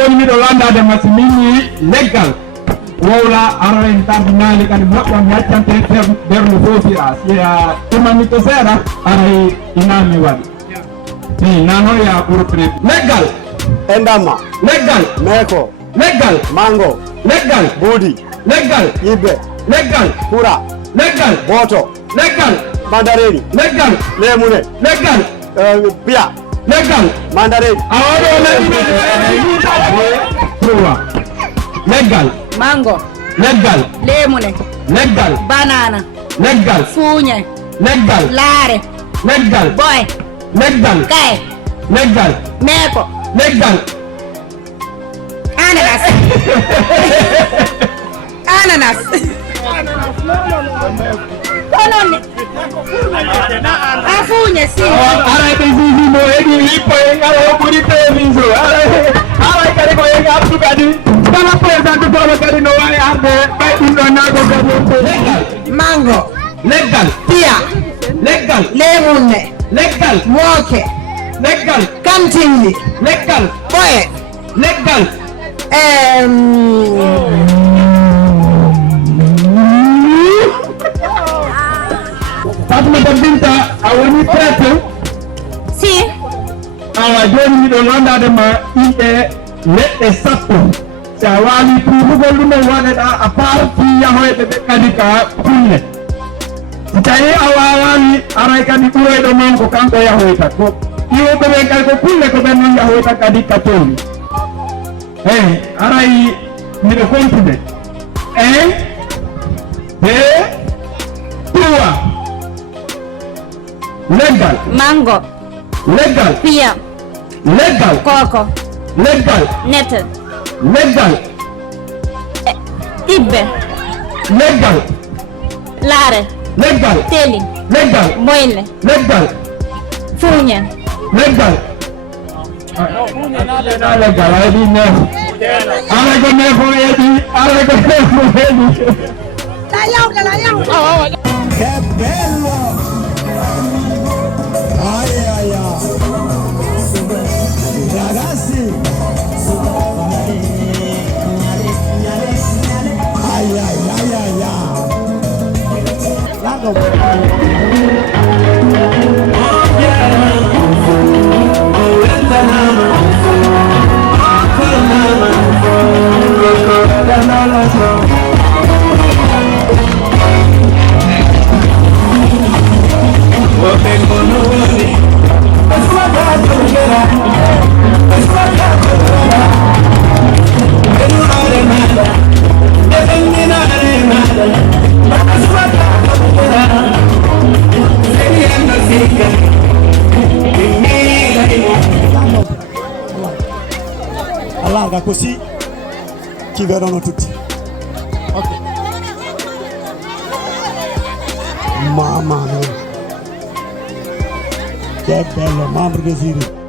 joni miɗo landade masimini leggal wowla aroen tardinali kadi moƴƴam yaccante ɓernu fofira siya tumani to seeɗa aray inami waɗi si nanoya ɓurpre leggal endama leggal meko leggal mango leggal buudi leggal yibbe leggal pura leggal boto leggal mandarini leggal lemune leggal piya leggal mandarini awaɗo leggal mango leggal lemune leggal banana leggal fuñe leggal laare leggal boy leggal kay leggal meeko leggal ananas ananas kononne a fuñe si arayɓe sisimo heɗi hippo e ngala o ɓuuri préviso aray kadi ko en abdu kadi kala présente toɗo kadi no wawi arde ɓay ɗum ɗo nago kadi leggal mango leggal piya leggal lemunne leggal mooke leggal kantinli leggal boye leggal Fatmata Binta a woni prêtre si awa joni miɗo landadema ɗiɗe leɗɗe sappo si a wawi tuubugol ɗum on waɗeɗa a parti yahoyɓe ɓe kadi ka kulle si tawi a wawawi aray kadi ɓuroyɗo man ko kanko yahoyta ko iwoɓe ɓen kadi ko kulle ko ɓen noon yahoyta kadi ka towni eyi aray miɗo continue 1 2 3 leggal mango leggal piya leggal koko leggal nette leggal ibbe leggal laare leggal teli leggal boyle leggal fuñe leggal leggal ayɗi neefo ala ko neefo heeɗi ala ko neefo heeɗi che bello ai ai ai ragazzi ai ai ai ai largo allarga così ci vedono tutti. Ok. Mamma mia. Che bello, mamma che si